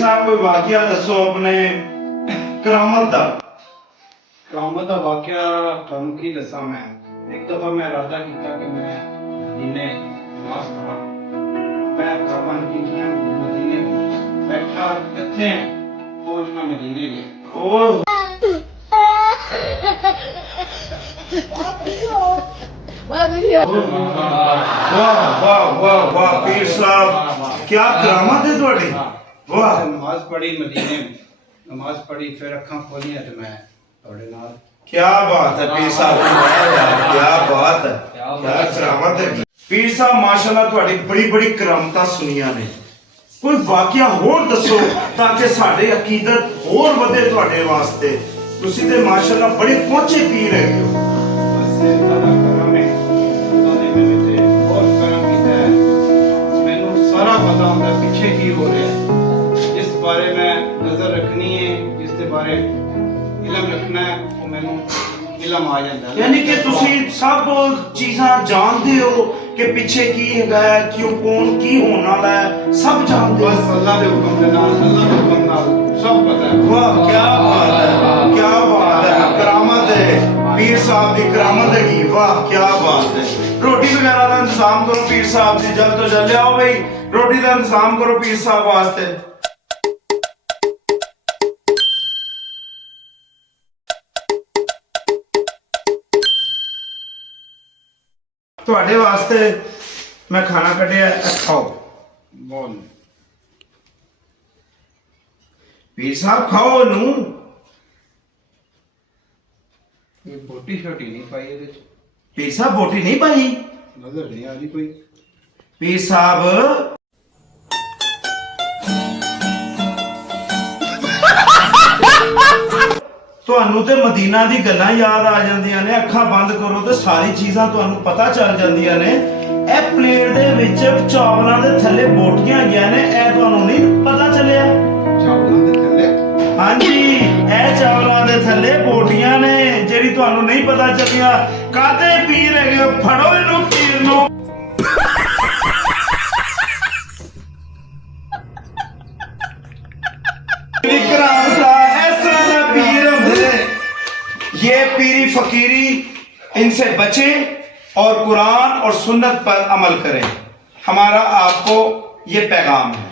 साहब कोई वाकया दसो अपने करामत दा। करामत दा वाकया तुहानू की दसा मैं। एक दफा मैं इरादा किया कि मैं मदीने नमाज पढ़ा। मैं कुर्बान कीतियां मदीने बैठा किथे हैं और मैं मदीने गया। ओह वाह वाह वाह वाह पीर साहब क्या करामत है ਤੁਹਾਡੀ। वाह नमाज पढ़ी मदीने नमाज पढ़ी फिर अखां खोलियां ते मैं ਤੁਹਾਡੇ ਨਾਲ। क्या बात है पीर साहब क्या बात है क्या करामत है पीर साहब माशाल्लाह ਤੁਹਾਡੀ बड़ी बड़ी करामतां सुनियां ने। कोई वाकया होर दसो ताकि साडे अकीदत होर वधे ਤੁਹਾਡੇ वास्ते। ਤੁਸੀਂ ਤੇ माशाल्लाह बड़े पहुंचे पीर ਹੈਗੇ ਹੋ। बस अल्लाह करम है अल्लाह ने मेरे ते बहुत करम कीता है। मैनू सारा पता होंदा पीछे की हो रहा है, जिस बारे में नजर रखनी है, जिसके बारे इलम रखना है वो मैनू इलम आ जाता है। यानी कि ਤੁਸੀਂ ਸਭ ਚੀਜ਼ਾਂ ਜਾਣਦੇ ਹੋ ਕਿ ਪਿੱਛੇ ਕੀ ਹੈਗਾ ਕਿਉਂ ਕੌਣ ਕੀ ਹੋਣ ਵਾਲਾ ਹੈ ਸਭ ਜਾਣਦੇ ਹੋ। बस अल्लाह के हुक्म के नाल अल्लाह के हुक्म नाल सब पता है। वाह क्या बात है क्या बात है करामत है पीर साहब की करामत है की। वाह क्या बात है। रोटी वगैरह का इंतजाम करो पीर साहब जी जल्द तो जल्द आओ भाई रोटी का इंतजाम करो पीर साहब वास्ते। ਤੁਹਾਡੇ ਵਾਸਤੇ मैं खाना कढ़िया खाओ। बोल पीर साहब खाओ नू। कोई बोटी शोटी नहीं पाई ਇਹਦੇ ਚ। पीर साहब बोटी नहीं पाई। नजर नहीं आ रही कोई। पीर साहब ਤੁਹਾਨੂੰ ਤੇ ਮਦੀਨਾ ਦੀ ਗੱਲਾਂ ਯਾਦ ਆ ਜਾਂਦੀਆਂ ਨੇ। ਅੱਖਾਂ ਬੰਦ ਕਰੋ ਤੇ ਸਾਰੀ ਚੀਜ਼ਾਂ ਤੁਹਾਨੂੰ ਪਤਾ ਚੱਲ ਜਾਂਦੀਆਂ ਨੇ। ਇਹ ਪਲੇਟ ਦੇ ਵਿੱਚ ਚਾਵਲਾਂ ਦੇ ਥੱਲੇ ਬੋਟੀਆਂ ਹੈਗੀਆਂ ਨੇ ਇਹ ਤੁਹਾਨੂੰ ਨਹੀਂ ਪਤਾ ਚੱਲਿਆ। ਚਾਵਲਾਂ ਦੇ ਥੱਲੇ ਹਾਂਜੀ ਇਹ ਚਾਵਲਾਂ ਦੇ ਥੱਲੇ ਬੋਟੀਆਂ ਨੇ ਜਿਹੜੀ ਤੁਹਾਨੂੰ ਨਹੀਂ ਪਤਾ ਚੱਲੀਆਂ। ਕਾਦੇ ਪੀਰ ਹੈਗੇ ਫੜੋ ਇਹਨੂੰ ਪੀਰ ਨੂੰ। ये पीरी फकीरी इनसे बचें और कुरान और सुन्नत पर अमल करें। हमारा आपको ये पैगाम है।